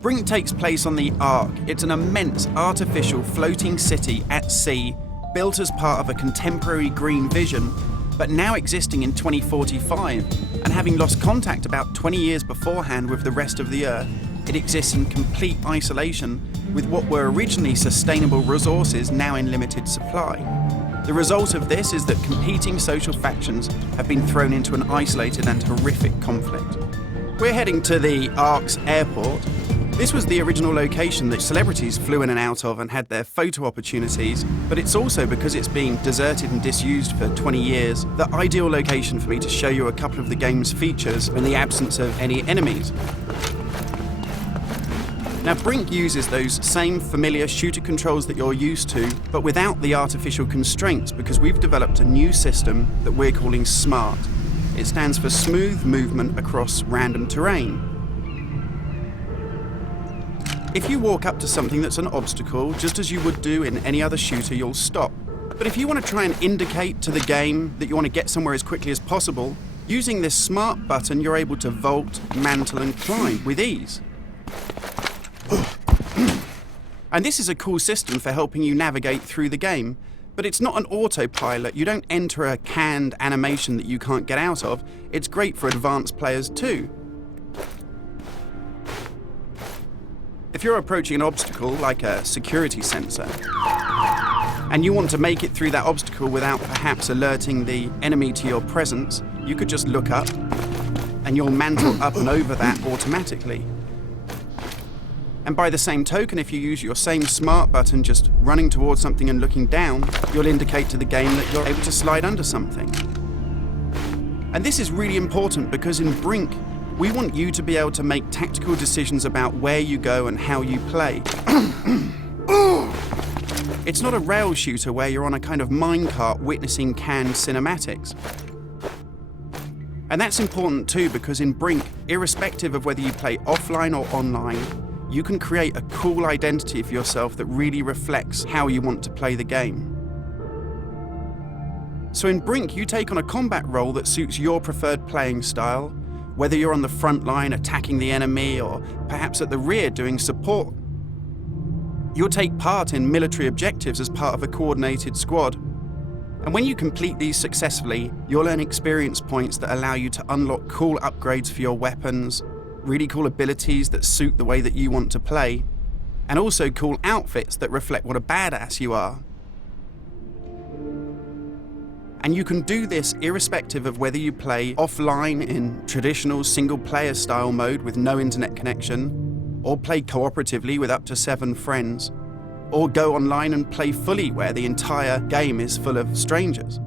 Brink takes place on the Ark. It's an immense artificial floating city at sea, built as part of a contemporary green vision, but now existing in 2045, and having lost contact about 20 years beforehand with the rest of the Earth, it exists in complete isolation, with what were originally sustainable resources now in limited supply. The result of this is that competing social factions have been thrown into an isolated and horrific conflict. We're heading to the Ark's airport. This was the original location that celebrities flew in and out of and had their photo opportunities, but it's also, because it's been deserted and disused for 20 years, the ideal location for me to show you a couple of the game's features in the absence of any enemies. Now, Brink uses those same familiar shooter controls that you're used to, but without the artificial constraints, because we've developed a new system that we're calling SMART. It stands for Smooth Movement Across Random Terrain. If you walk up to something that's an obstacle, just as you would do in any other shooter, you'll stop. But if you want to try and indicate to the game that you want to get somewhere as quickly as possible, using this SMART button, you're able to vault, mantle, and climb with ease. And this is a cool system for helping you navigate through the game, but it's not an autopilot. You don't enter a canned animation that you can't get out of. It's great for advanced players too. If you're approaching an obstacle like a security sensor, and you want to make it through that obstacle without perhaps alerting the enemy to your presence, you could just look up and you'll mantle up and over that automatically. And by the same token, if you use your same SMART button just running towards something and looking down, you'll indicate to the game that you're able to slide under something. And this is really important because in Brink, we want you to be able to make tactical decisions about where you go and how you play. It's not a rail shooter where you're on a kind of minecart witnessing canned cinematics. And that's important too, because in Brink, irrespective of whether you play offline or online, you can create a cool identity for yourself that really reflects how you want to play the game. So in Brink, you take on a combat role that suits your preferred playing style, whether you're on the front line attacking the enemy or perhaps at the rear doing support. You'll take part in military objectives as part of a coordinated squad. And when you complete these successfully, you'll earn experience points that allow you to unlock cool upgrades for your weapons, really cool abilities that suit the way that you want to play, and also cool outfits that reflect what a badass you are. And you can do this irrespective of whether you play offline in traditional single-player style mode with no internet connection, or play cooperatively with up to 7 friends, or go online and play fully where the entire game is full of strangers.